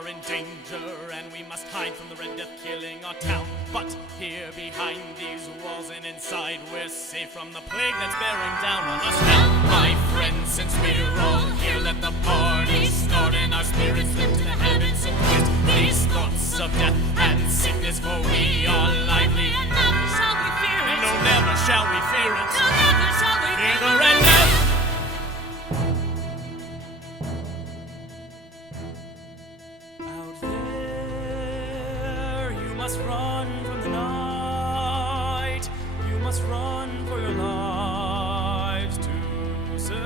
are in danger, and we must hide from the Red Death killing our town. But here behind these walls and inside, we're safe from the plague that's bearing down on us now. My friends, since we're all here, let the party start and our spirits lift to the heavens and quit these thoughts of death and sickness, for we are lively and never shall we fear it. No, never shall we fear it. No, never shall we fear the Red Death. Run from the night. You must run for your lives to survive.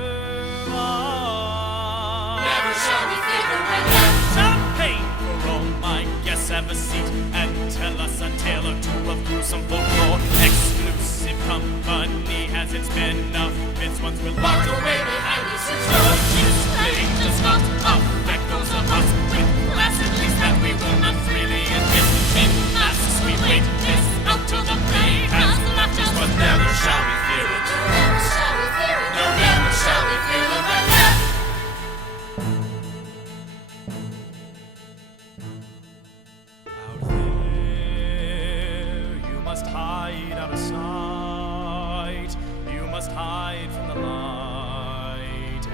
Never shall we fear the Red Death. Champagne for all my guests, have a seat and tell us a tale or two of gruesome folklore. Exclusive company, as it's been of bits once we'll locked away behind these doors. This plague does not affect those of us with class, at least that we will not freely admit. In masks we wait this out till the plague has left us, but never shall we fear it. No, never shall we fear it. No, never shall we fear the Red Death. Out there, you must hide out of sight. You must hide from the light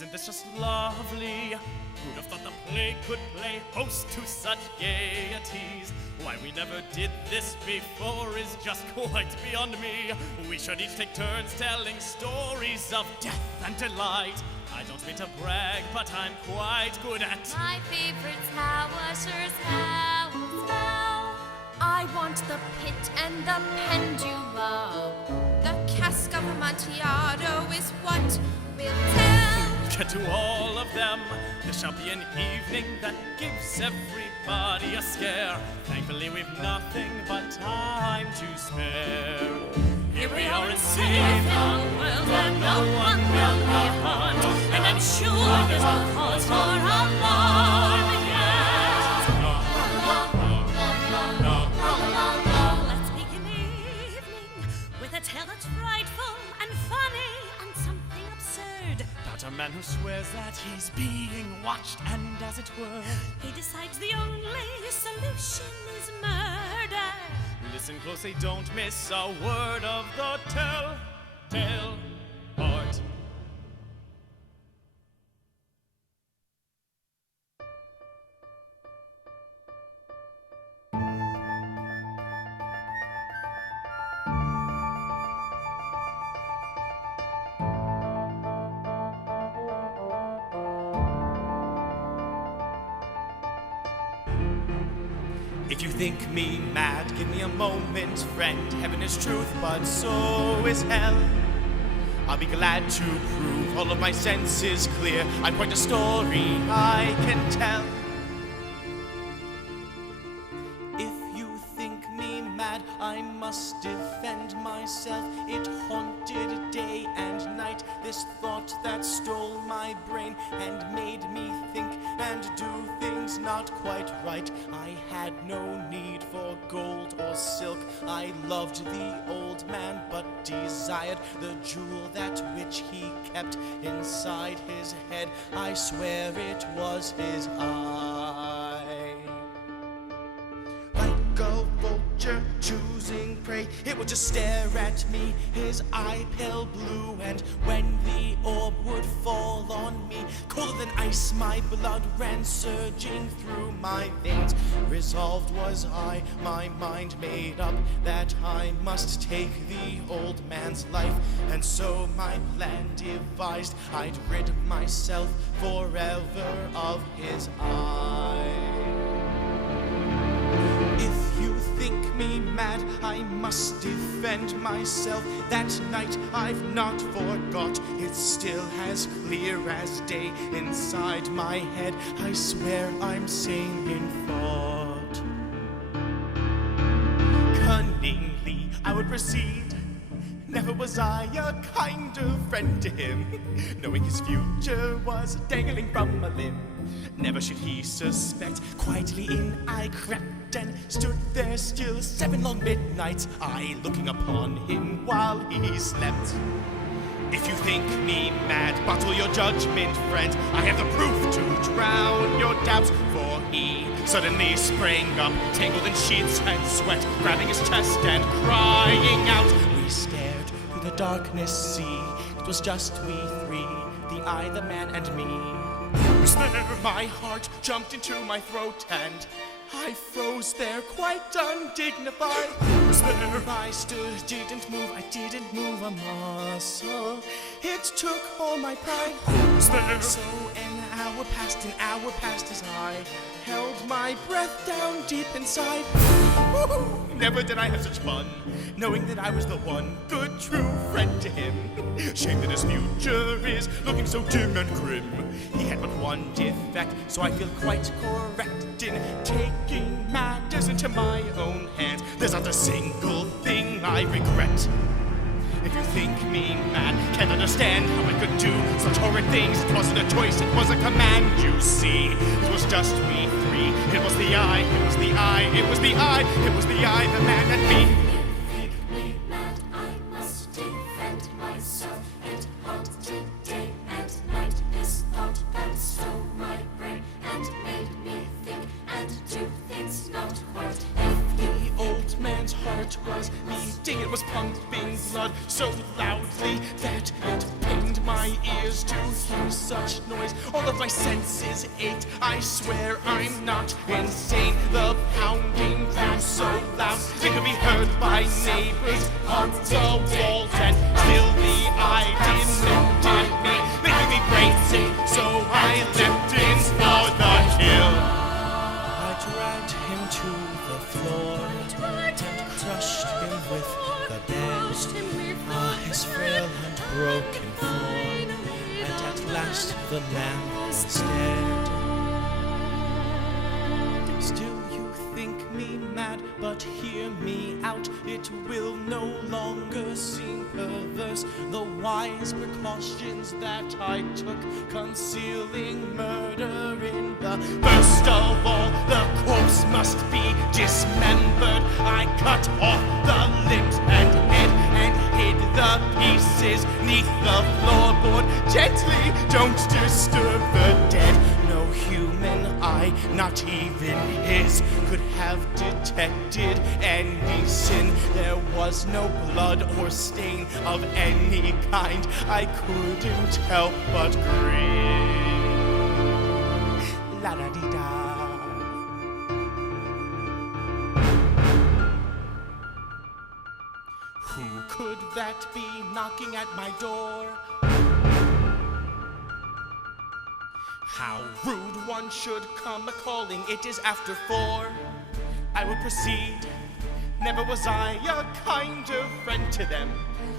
Isn't this just lovely? Who'd have thought the play could play host to such gaieties? Why we never did this before is just quite beyond me. We should each take turns telling stories of death and delight. I don't mean to brag, but I'm quite good at... My favorite's how Usher's how. I want the pit and the pendulum. The cask of Amontillado is what we'll tell. Get to all of them. There shall be an evening that gives everybody a scare. Thankfully we've nothing but time to spare. Here we are in safe world where no one will be hurt, and I'm sure there's no cause for alarm yet. Let's begin the evening with a tale that's frightful and funny and something absurd. About a man who swears that he's being watched, and as it were, He decides the only solution is murder. listen closely, don't miss a word of the telltale part. If you think me mad, give me a moment, friend. Heaven is truth, but so is hell. I'll be glad to prove all of my senses clear. I've quite a story I can tell. If you think me mad, I must defend myself. It haunted day and night, this thought that stole my brain and made me think and do things not quite right. I had no need for gold or silk. I loved the old man, but desired the jewel that which he kept inside his head. I swear it was his eye. Like a vulture choosing prey, it would just stare at me, his eye pale blue. And when the orb would fall on me, colder than ice, my blood ran surging through my veins. Resolved was I, my mind made up, that I must take the old man's life. And so my plan devised, I'd rid myself forever of his eye. If you think me mad, I must defend myself. That night I've not forgot, it's still as clear as day inside my head. I swear I'm sane in thought. Cunningly I would proceed. Never was I a kind of friend to him, knowing his future was dangling from a limb. Never should he suspect. Quietly in I crept and stood there still 7 long midnights, I looking upon him while he slept. If you think me mad, bottle your judgment, friend. I have the proof to drown your doubts. For he suddenly sprang up, tangled in sheets and sweat, grabbing his chest and crying out. We stared through the darkness, see, it was just we three, the I, the man, and me. Was there? My heart jumped into my throat and I froze there quite undignified. Was there? I stood, didn't move, I didn't move a muscle. It took all my pride. Was there? So an hour passed as I held my breath down deep inside. Never did I have such fun, knowing that I was the one good true friend to him. Shame that his future is looking so dim and grim. He had but one defect, so I feel quite correct in taking matters into my own hands. There's not a single thing I regret. If you think me mad, can't understand how I could do such horrid things. It wasn't a choice, it was a command, you see. It was just we three. It was the I, it was the I, it was the I, it was the I, the man and me. Make me mad, I must defend myself. It haunted day and night, this thought that stole my brain and made me think and do things not quite. The old man's heart was beating, it was pumping blood so loudly that it pained my ears to hear such much noise. All of my senses ached. I swear I'm not insane. The pounding grew so loud it could be heard by neighbors on the walls, and still the eye denoted me, making me brazen. So I leapt in for the kill. I dragged him to the floor and crushed him with the bed. His frail and broken form, and at last the man was dead. Still you think me mad, but hear me out. It will no longer seem perverse. The wise precautions that I took, concealing murder in the first of all, the corpse must be dismembered. I cut off the limbs and head and hid the pieces neath the floorboard. Gently, don't disturb the dead. No human eye, not even his, could have detected any sin. There was no blood or stain of any kind. I couldn't help but grin. La da dee da. Who could that be knocking at my door? How rude one should come a-calling, it is after 4. I will proceed. Never was I a kind of friend to them.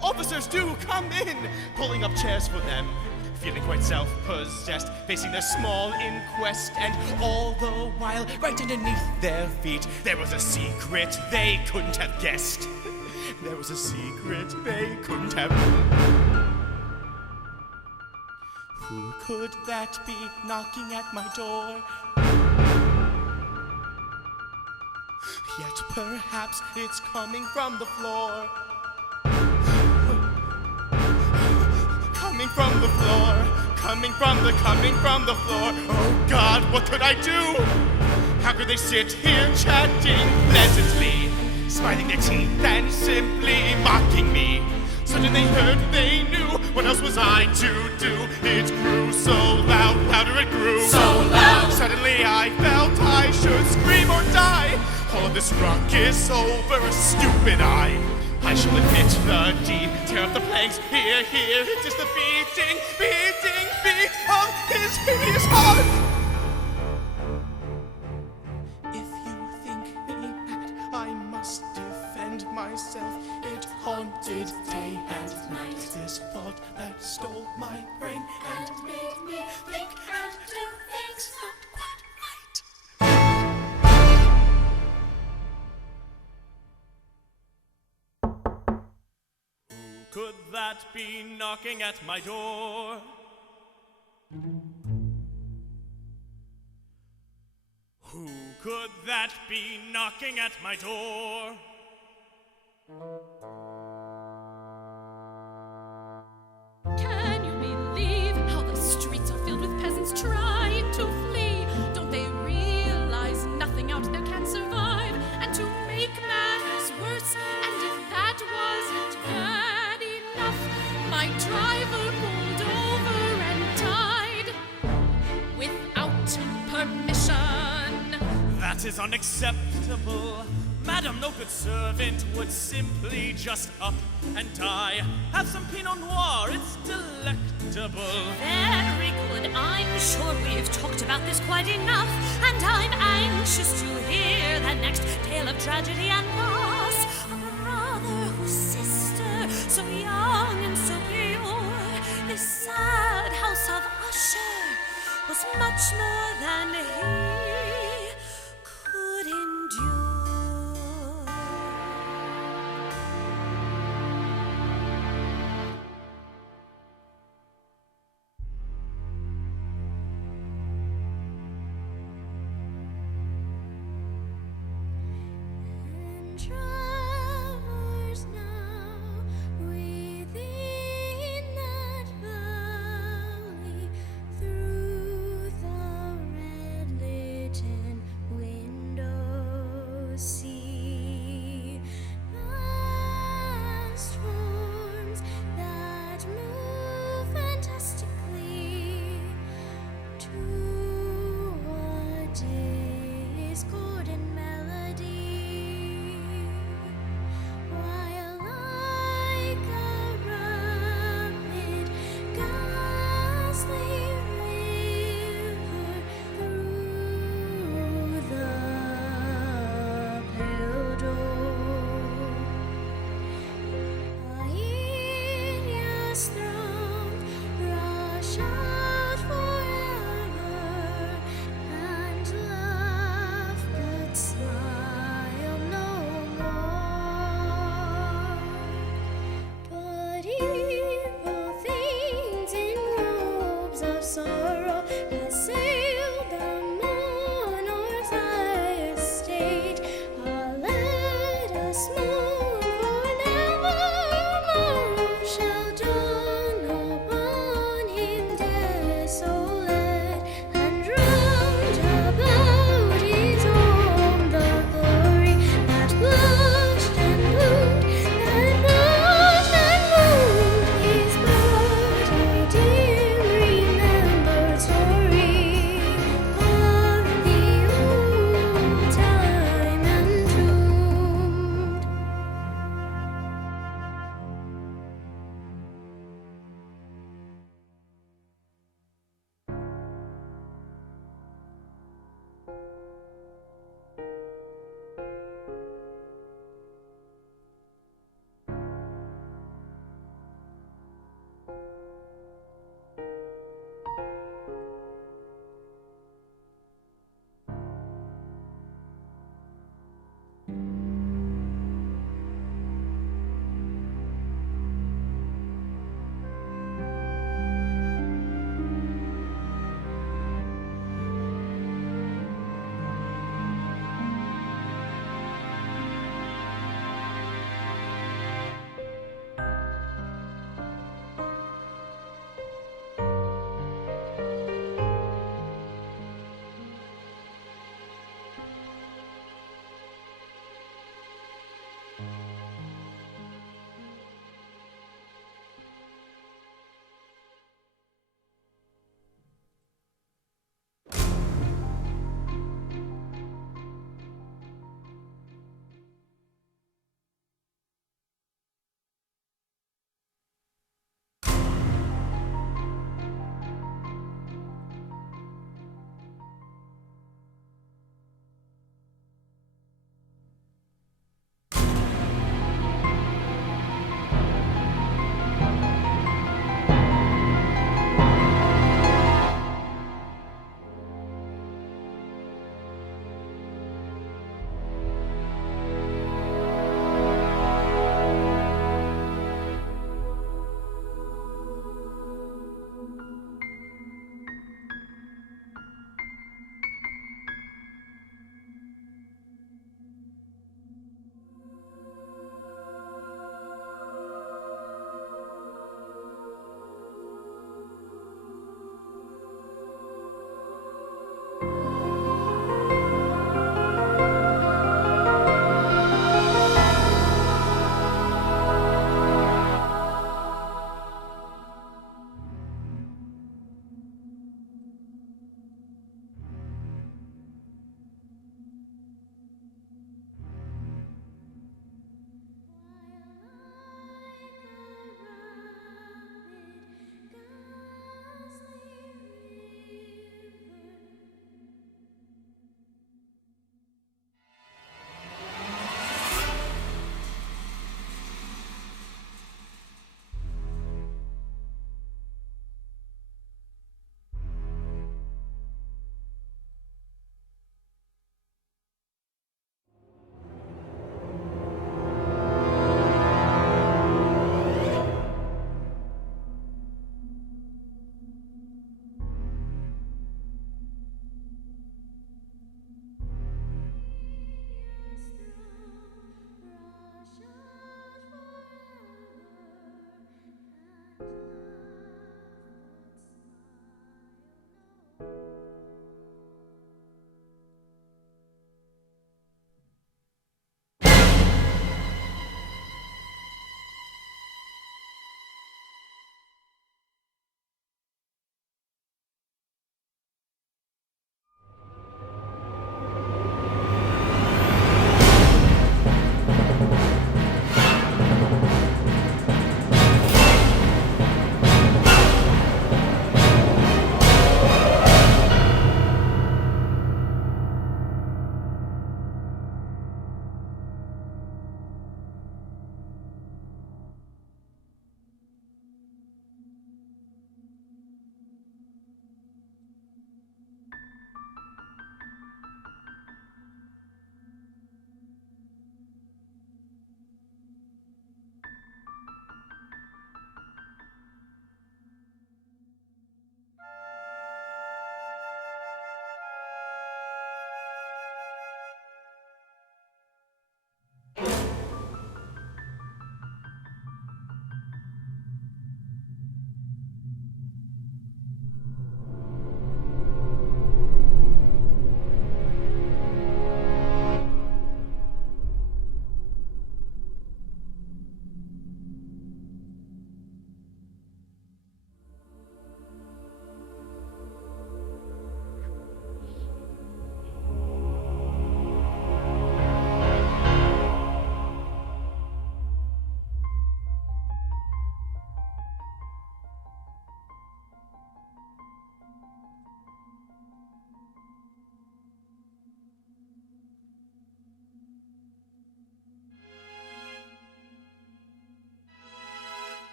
Officers, do come in, pulling up chairs for them. Feeling quite self-possessed, facing their small inquest, and all the while, right underneath their feet, there was a secret they couldn't have guessed. There was a secret they couldn't have. Who could that be knocking at my door? Yet perhaps it's coming from the floor. Coming from the floor. Coming from the floor. Oh God, what could I do? How could they sit here chatting pleasantly, smiling their teeth and simply mocking me? Suddenly they heard, they knew. What else was I to do? It grew so loud, louder it grew. So loud! Suddenly I felt I should scream or die. All of this ruckus over a stupid eye. I shall admit the deed, tear up the planks. Here, it is the beating beat of his hideous heart. If you think me mad, I must defend myself. It haunted day and night. This thought that stole my brain and made me think and do things not quite right. Who could that be knocking at my door? Who could that be knocking at my door? Can you believe how the streets are filled with peasants trying to flee? Don't they realize nothing out there can survive? And to make matters worse, and if that wasn't bad enough, my driver pulled over and died without permission. That is unacceptable. Madam, no good servant would simply just up and die. Have some Pinot Noir, it's delectable. Very good, I'm sure we've talked about this quite enough, and I'm anxious to hear the next tale of tragedy and loss. A brother whose sister, so young and so pure, this sad house of Usher was much more than he could endure. Travelers now within that valley, through the red-lit windows, see vast forms that move fantastically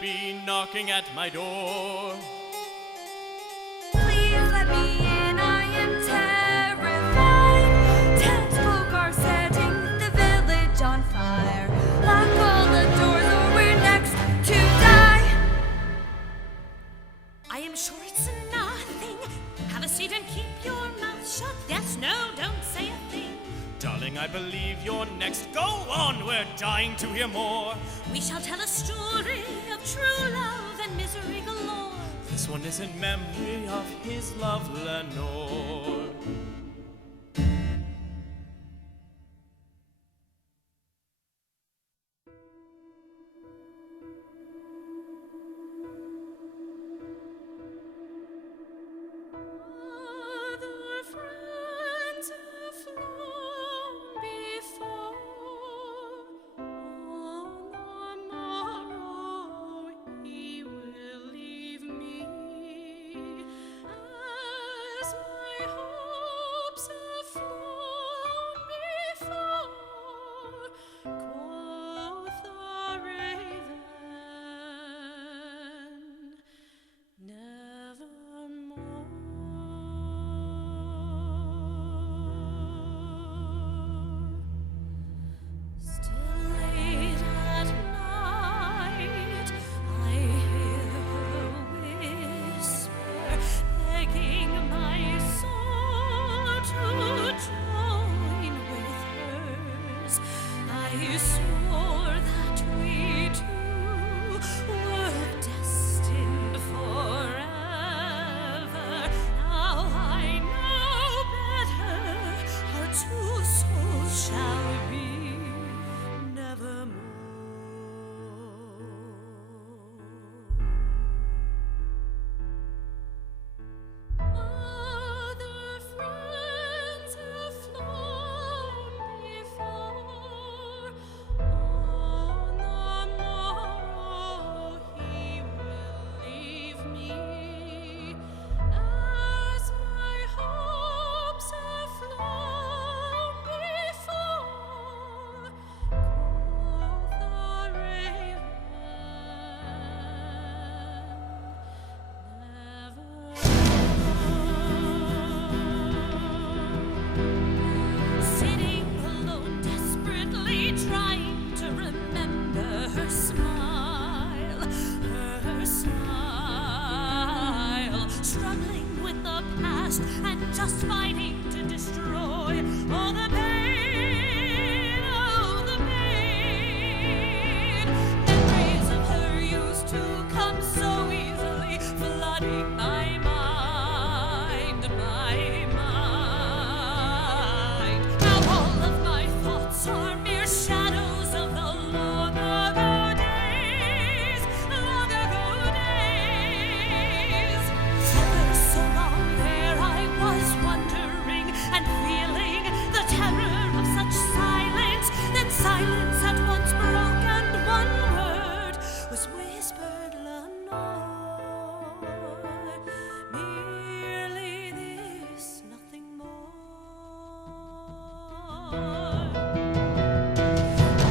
be knocking at my door. Please let me in, I am terrified. Townsfolk are setting the village on fire. Lock all the doors or we're next to die. I am sure it's nothing. Have a seat and keep your mouth shut. Yes, no, don't say a thing. Darling, I believe you're next. Go on, we're dying to hear more. We shall tell a story of true love and misery galore. This one is in memory of his love, Lenore. Other friends have flown before. On the morrow he will leave me, as my hopes have flown before. Quoth the raven, nevermore. Still late at night, I hear her whisper, begging my soul to join with hers. I swore that we two were destined forever. Now I know better, our two souls shall be nevermore. Other friends have flown before. On the morrow he will leave me, as my hopes have flown before. Quoth the raven, nevermore. Sitting alone, desperately trying to remember her smile, struggling with the past and just fighting to destroy all the pain, oh, the pain. Memories of her used to come so easily, flooding my mind, my mind. Now all of my thoughts are mere shadows of the long ago days, long ago days. Ever so long there I was wondering and feeling the terror of such silence. Then silence at once broke and one word was whispered, Lenore. Merely this, nothing more.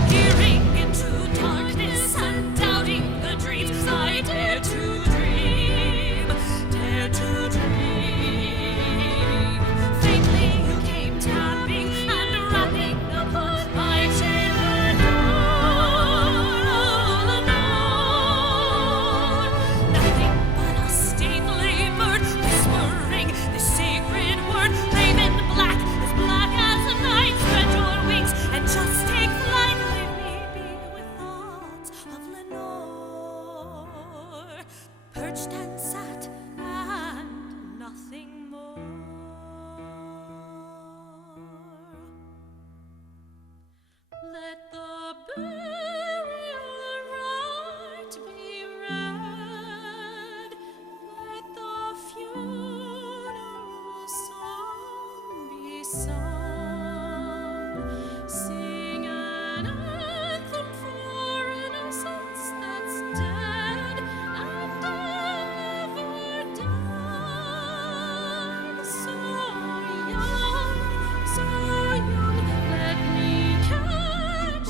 Peering into darkness and doubting the dreams I dare to dream, dare to dream. Faintly you came tapping and rapping upon my chamber door, Lenore. Nothing but a stately bird whispering the sacred word, raven black as night. Spread your wings and just take flight. Leave me be with thoughts of Lenore, perched and sat and nothing more. Let the burial rite be read. Let the funeral song be sung. Sing an anthem for innocence that's dead and never died. So young, let me catch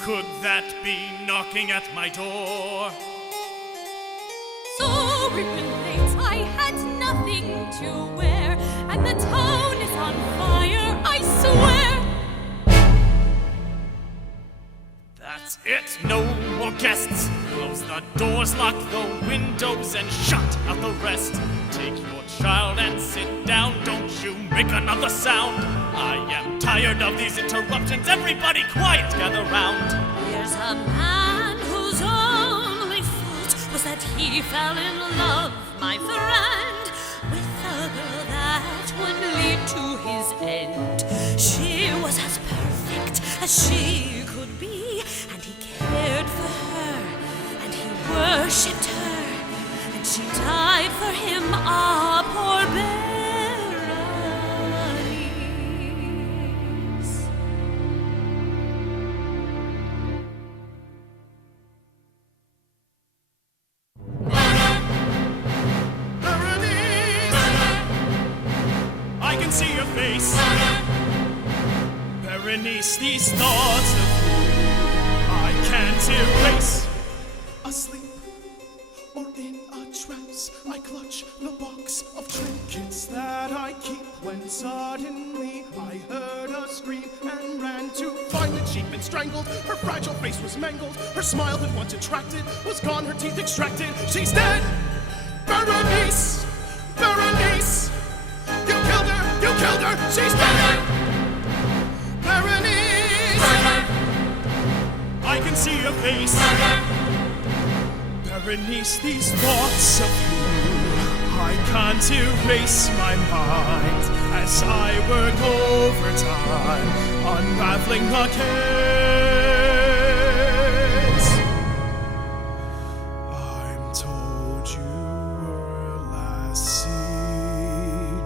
could that be knocking at my door? Sorry we're late, I had nothing to wear, and the town is on fire, I swear. That's it, no more guests. Close the doors, lock the windows, and shut out the rest. Take your child and sit down, don't you make another sound. I am tired of these interruptions, everybody quiet, gather round. Here's a man whose only fault was that he fell in love, my friend, with a girl that would lead to his end. She was as perfect as she could be, and he cared for her, and he worshipped her, and she died for him, ah, poor Berenice. I can see your face. Berenice, these thoughts of you I can't erase. Asleep or in a trance, I clutch the box of trinkets that I keep, when suddenly I heard a scream and ran to find that she'd been strangled. Her fragile face was mangled, her smile that once attracted was gone, her teeth extracted. She's dead! Berenice! Berenice! You killed her, she's dead! Berenice! I can see your face. Berenice, these thoughts of you I can't erase my mind, as I work overtime unraveling the case. I'm told you were last seen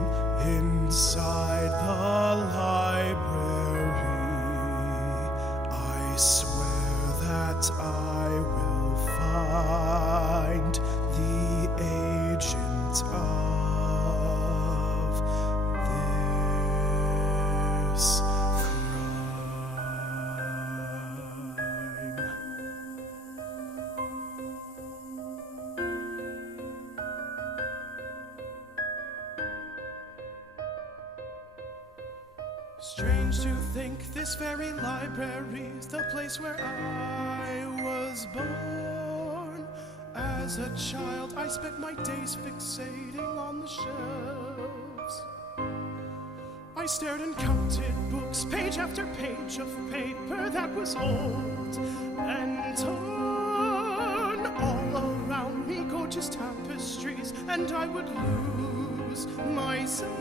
inside the library. I swear that I will find the agent of this crime. Strange to think this very library's the place where I was born. As a child, I spent my days fixating on the shelves. I stared and counted books, page after page of paper that was old and torn. All around me, gorgeous tapestries, and I would lose myself.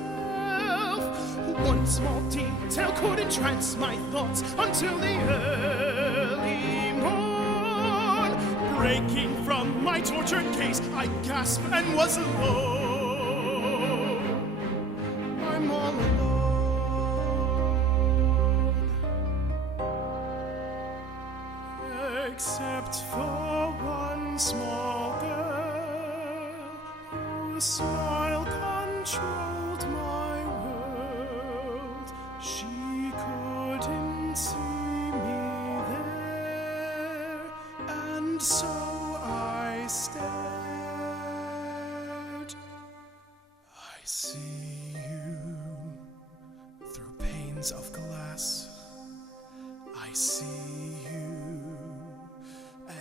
One small detail could entrance my thoughts until the early morn. Breaking from my tortured case, I gasped and was alone. I'm all alone, except for one small girl whose smile controlled my world. She couldn't see me there, and so I stared. I see you through panes of glass. I see you,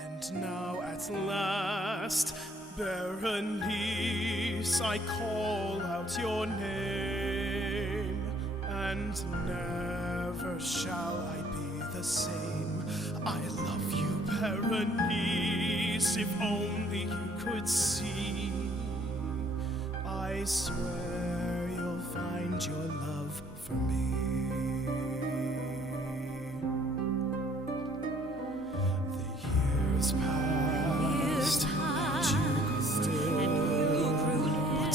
and now at last, Berenice, I call out your name, and never shall I be the same. I love you, Berenice, if only you could see. I swear you'll find your love for me. The years passed, and you grew, but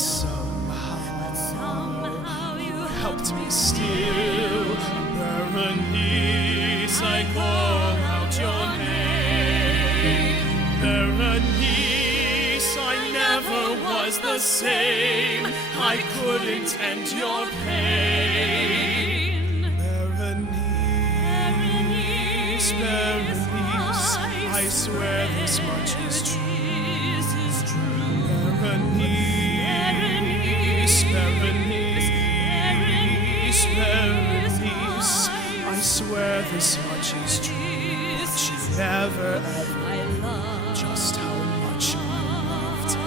somehow you helped me still. Berenice, I call out your name. Berenice, I never was the same. I couldn't end your pain. Berenice, Berenice. I swear this much is true. Berenice, I swear this much is true. But you never ever knew just how much I loved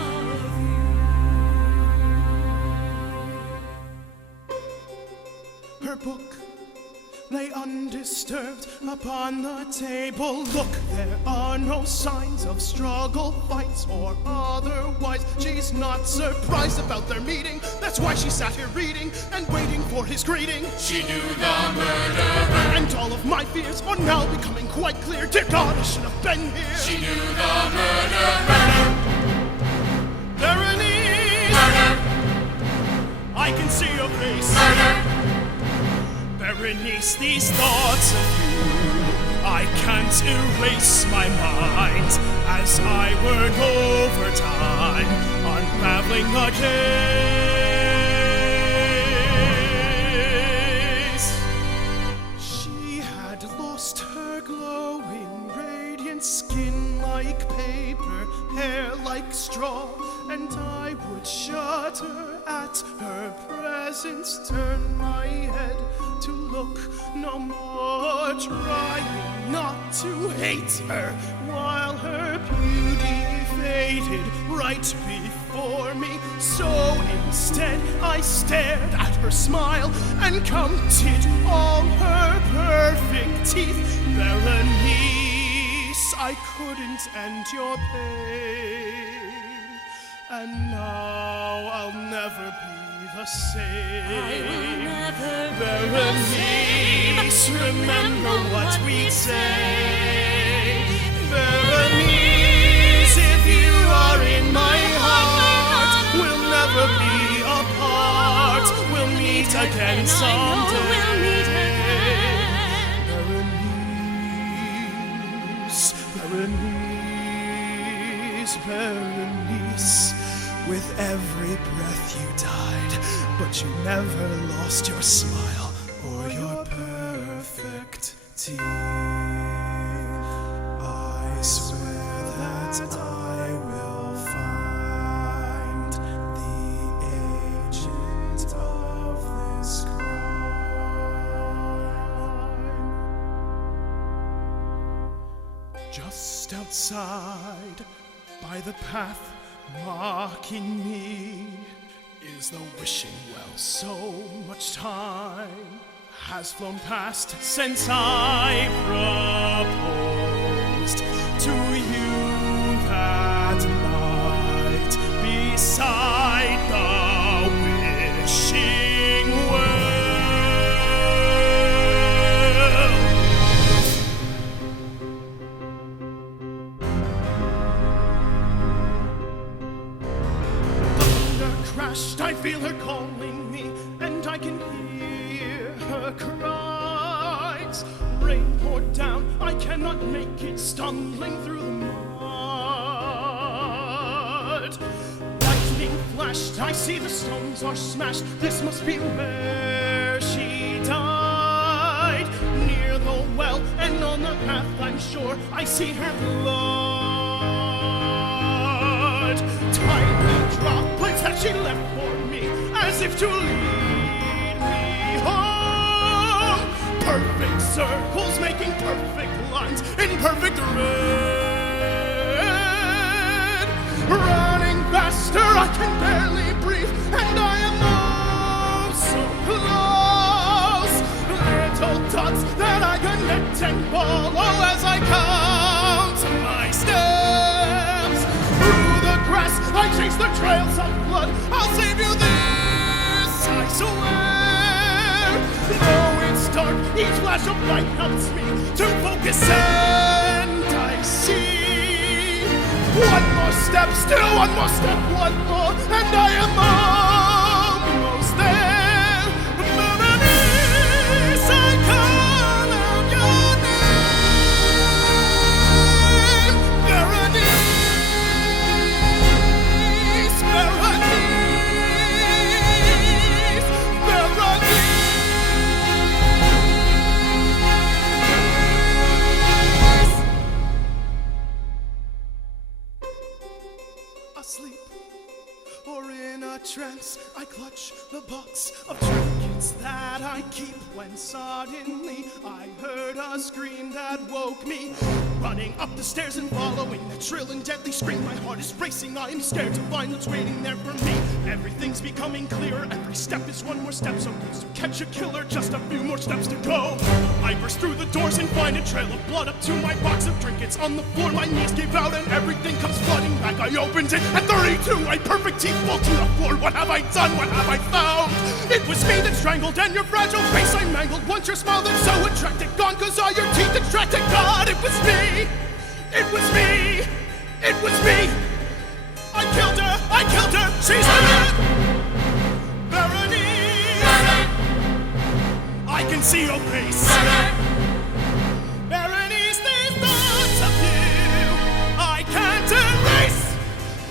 you. Her book lay undisturbed upon the table. Look, there are no signs of struggle, fights, or otherwise. She's not surprised about their meeting. That's why she sat here reading and waiting for his greeting. She knew the murderer, And all of my fears are now becoming quite clear. Dear God, I should have been here. she knew the murderer. Berenice! Murder, I can see your face. murder, Berenice, these thoughts of you, I can't erase my mind as I work overtime, unraveling the case. She had lost her glowing, radiant skin like paper, hair like straw, and I would shudder at her presence, turn my head to look no more, trying not to hate her while her beauty faded right before me. So instead I stared at her smile and counted all her perfect teeth. Berenice, I couldn't end your pain, and now I'll never be the same. Berenice, remember what we say. Berenice, if you are in my heart, we'll never be apart. We'll meet again someday. Berenice, Berenice, Berenice. With every breath you died, but you never lost your smile or your perfect teeth. I swear that I will find the agent of this crime. Just outside, by the path mocking me, is the wishing well. So much time has flown past since I proposed to you that night beside the wishing well. Crashed, I feel her calling me, and I can hear her cries. Rain poured down, I cannot make it, stumbling through the mud. Lightning flashed, I see the stones are smashed. This must be where she died. Near the well and on the path, I'm sure I see her blood. Tiny droplets that she left for me, as if to lead me home. Perfect circles making perfect lines in perfect red. Running faster, I can barely breathe, and I am oh so close. Little dots that I connect and follow as I count my steps. Through the grass, I chase the trails of blood. I'll save you this, I swear. Though it's dark, each flash of light helps me to focus, and I see. One more step, still one more step, one more, and I am almost there. Berenice, I call out your name. Berenice, Berenice, Berenice. search the box of trinkets that I keep when suddenly I heard a scream that woke me. Running up the stairs and following that shrill and deadly scream, my heart is racing, I am scared to find what's waiting there for me. Everything's becoming clearer, every step is one more step, so close to catch a killer, just a few more steps to go. I burst through the doors and find a trail of blood up to my box of trinkets. On the floor my knees gave out and everything comes flooding back. I opened it at 32, my perfect teeth fall to the floor. What have I done? What have I found? It was me that strangled and your fragile face I mangled. Once your smile that's so attracted, gone cause all your teeth extracted. God, it was me! It was me! It was me! I killed her! She's dead! Berenice! I can see your face! Berenice, these thoughts of you I can't erase!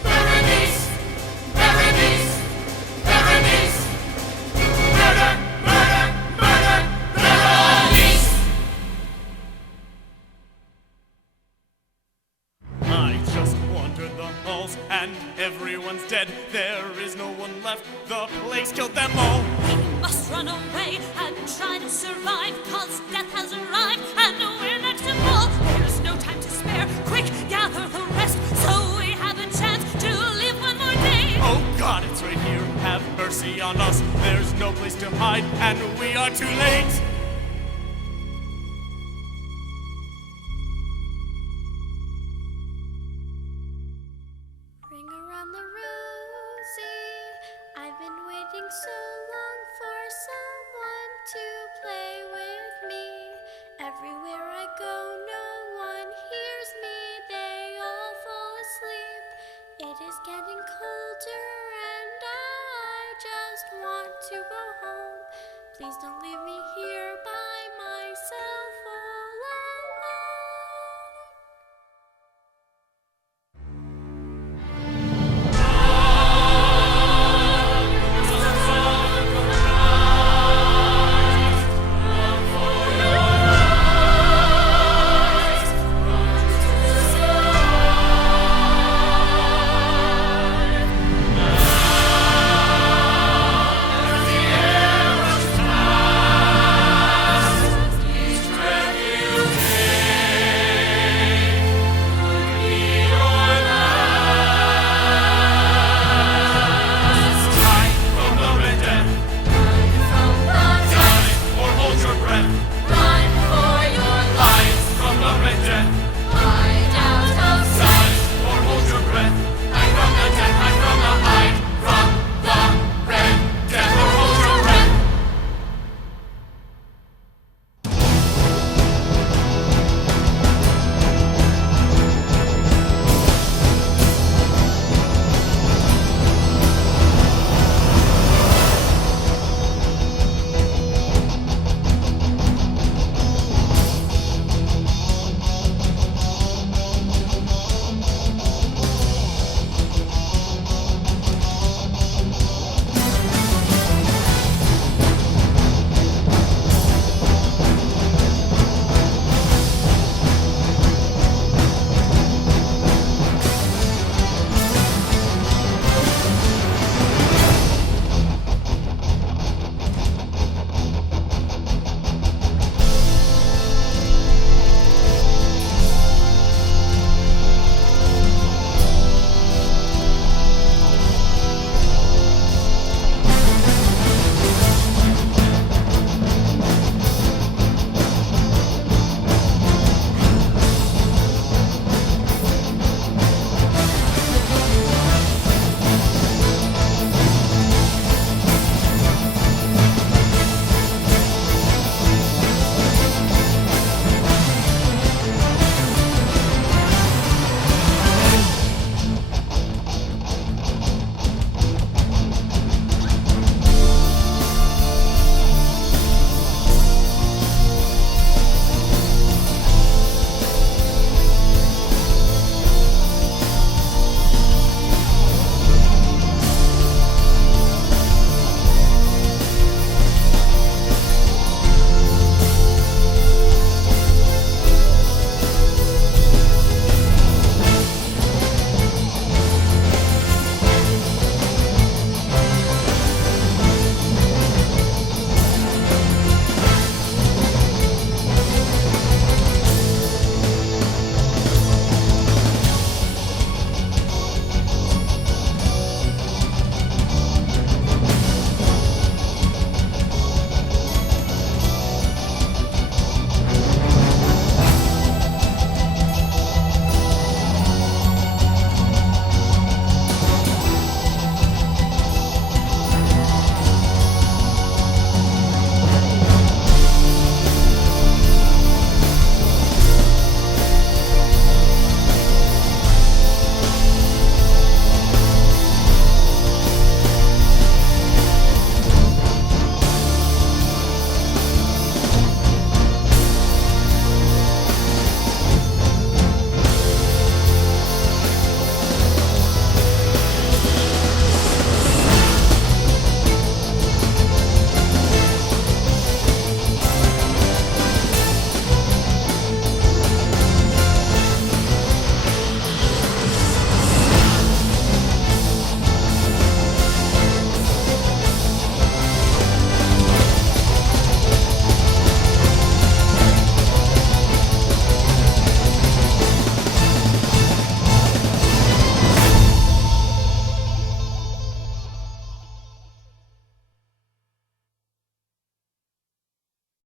Berenice, Berenice, Berenice. Murder, murder, murder, Berenice. I just wandered the halls and everyone's dead. There is no one left. The plague's killed them all. We must run away and try to survive, cause death has arrived and we're next to all. There's no time to spare. Quick, gather the rest so we have a chance to live one more day. Oh God, it's right here. Have mercy on us. There's no place to hide and we are too late.